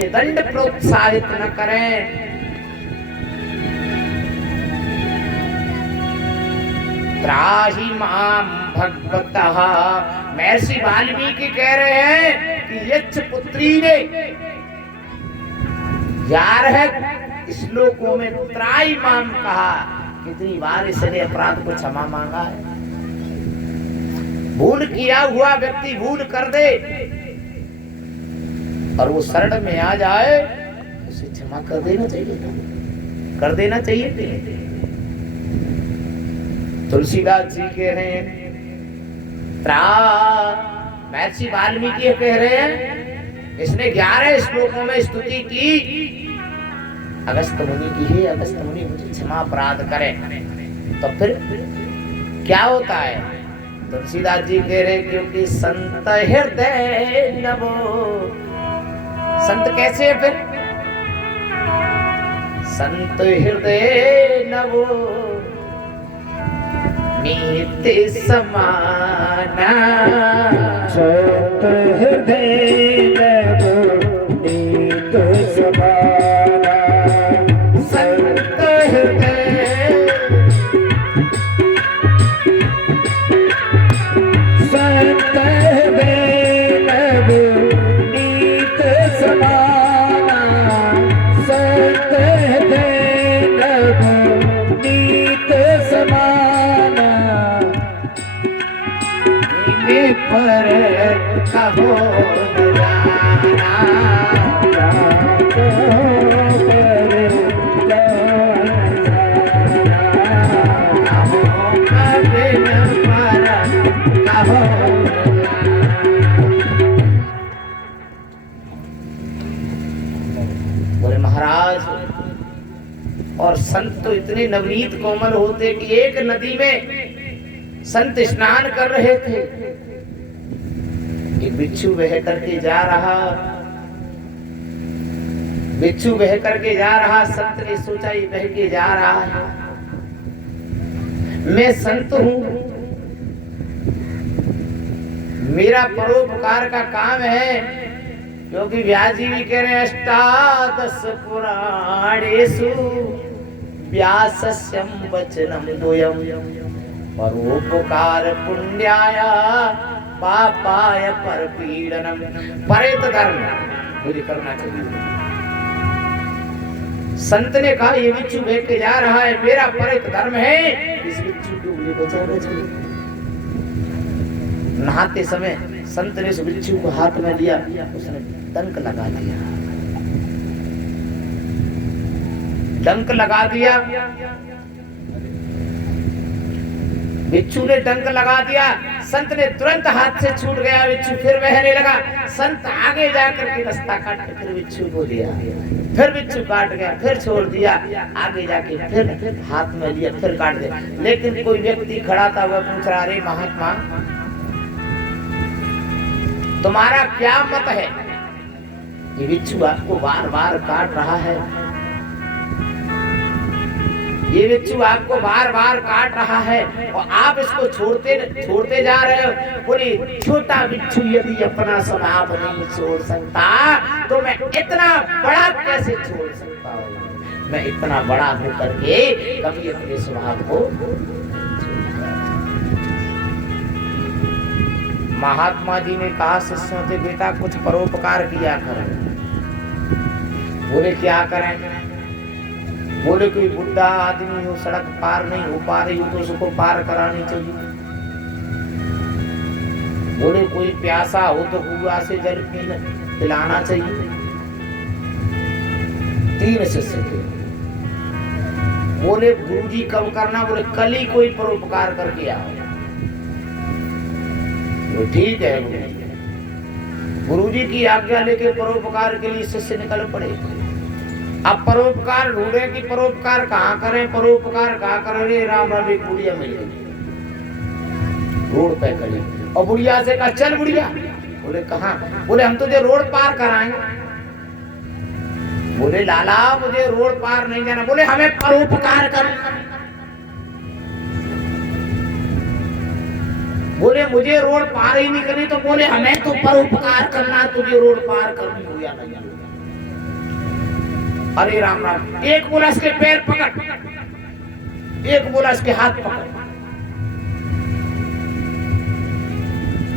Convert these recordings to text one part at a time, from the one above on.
मुझे दंड प्रोत्साहित न करें। त्राहि माम भगवतः। महर्षि वाल्मीकि कह रहे हैं कि यक्ष पुत्री ने 11 श्लोकों में त्राहि माम कहा, कितनी बार इसने अपराध को क्षमा मांगा है। भूल किया हुआ व्यक्ति भूल कर दे और वो शरण में आ जाए, उसे क्षमा कर देना चाहिए, कर देना चाहिए। तुलसीदास जी कह रहे हैं, महर्षि वाल्मीकि कह रहे हैं, इसने 11 श्लोकों में स्तुति की, अगस्त मुनि की है, अगस्त मुनि मुझे क्षमा अपराध करें। तो फिर क्या होता है? तुलसीदास जी कह रहे, क्योंकि संत हृदय नवो। संत कैसे है फिर? संत हृदय नवो नीति समाना। संत हृदय नवो नीति समाना। संत हृदय संत हृदय नवो नीति समाना। संत हृदय नवो नीति समाना। पर कहो जाना। बोले महाराज, और संत तो इतने नवनीत कोमल होते कि एक नदी में संत स्नान कर रहे थे, एक बिच्छू बह करके जा रहा, बिच्छू बह करके जा रहा। संत ने सोचा ये बह के जा रहा है, मैं संत हूं, मेरा परोपकार का काम है। क्योंकि व्यास जी भी कह रहे हैं, अष्टादश पुराणेषु व्यासस्यं वचनं द्वयम् परोपकार पुण्याय पापाय परपीडनम। परेत धर्म मुझे करना चाहिए। संत ने कहा ये बिच्छू बह के जा रहा है, मेरा परेत धर्म है इस बिच्छू को मुझे बचाना चाहिए। नहाते समय संत ने उस बिच्छू को हाथ में लिया, उसने डंक लगा दिया, डंक लगा दिया। बिच्छू ने डंक लगा दिया, संत ने तुरंत हाथ से छूट गया बिच्छू, फिर बहने लगा। संत आगे जाकर के रास्ता काट के फिर बिच्छू को लिया, फिर बिच्छू काट गया, फिर छोड़ दिया, आगे जाके फिर हाथ में लिया, फिर काट दिया। लेकिन कोई व्यक्ति खड़ा था, वह पूछ रहा, अरे महात्मा तुम्हारा क्या मत है? ये बिच्छू आपको बार बार काट रहा है, ये बिच्छू आपको बार बार काट रहा है और आप इसको छोड़ते जा रहे हो। बोली, छोटा बिच्छू यदि अपना स्वभाव नहीं छोड़ सकता तो मैं इतना बड़ा कैसे छोड़ सकता हूँ? मैं इतना बड़ा होकर के कभी अपने स्वभाव को। महात्मा जी ने कहा शिष्यों से, बेटा कुछ परोपकार किया करें। बोले क्या करें? बोले कोई बुढ़ा आदमी हो, सड़क पार नहीं हो पा रही हो तो उसको पार करानी चाहिए। बोले कोई प्यासा हो तो कुआं से जल पिलाना चाहिए। 3 शिष्य थे। बोले गुरुजी कब करना? बोले कल ही कोई परोपकार करके आओ। तो ठीक है, गुरुजी की आज्ञा लेके परोपकार के लिए शिष्य निकल पड़े। अब परोपकार ढूंढे कि परोपकार कहाँ करें, परोपकार कहाँ करें। राम राम एक बुढ़िया मिल गई रोड पे खड़ी, और बुढ़िया से कहा, चल बुढ़िया। बोले कहाँ? बोले हम तुझे रोड पार कराएंगे। बोले लाला मुझे रोड पार नहीं जाना। बोले हमें परोपकार करना। बोले मुझे रोड पार ही नहीं करनी। तो बोले हमें तो परोपकार करना, तुझे रोड पार करनी हो या नहीं। अरे राम राम, एक बोला इसके पैर पकड़, एक बोला इसके हाथ पकड़।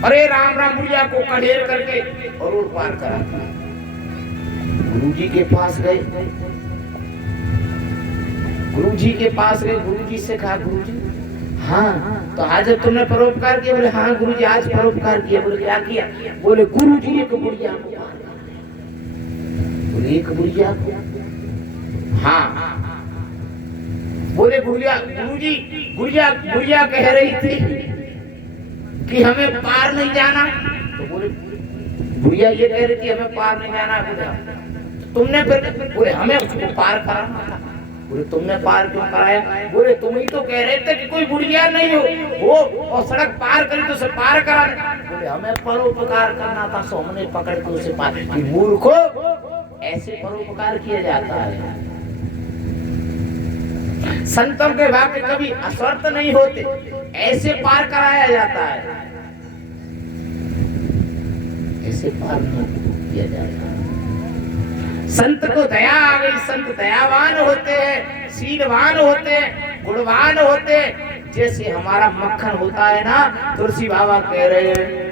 अरे राम राम, बुढ़िया को कड़ेर करके और रोड पार करा। गुरुजी के पास गए, गुरुजी के पास गए, गुरुजी से कहा गुरुजी हाँ तो आज जब तुमने परोपकार किया? बोले हाँ गुरुजी आज परोपकार किया। बोले क्या किया? बोले गुरुजी एक बुढ़िया को पार करा। बोले एक बुढ़िया को? हाँ। बोले गुड़िया गुरुजी, गुड़िया गुड़िया कह रही थी कि हमें पार नहीं जाना। तो बोले गुड़िया ये कह रही थी हमें पार नहीं जाना। बोले तुमने फिर? बोले हमें उसको पार कराना था। बोले तुमने पार क्यों कराया? बोले तुम ही तो कह रहे थे कि कोई बुढ़िया नहीं हो वो और सड़क पार करी तो उसे पार करा। बोले हमें परोपकार करना था, सो हमने पकड़ के उसे पार। मूर्खो, ऐसे परोपकार किया जाता है। संतों के वाक्य कभी असर्थ नहीं होते, ऐसे पार कराया जाता है, ऐसे पार नहीं किया जाता। संत को दया आ गई, संत दयावान होते हैं, शीलवान होते हैं, गुणवान होते हैं। जैसे हमारा मक्खन होता है ना, तुलसी बाबा कह रहे हैं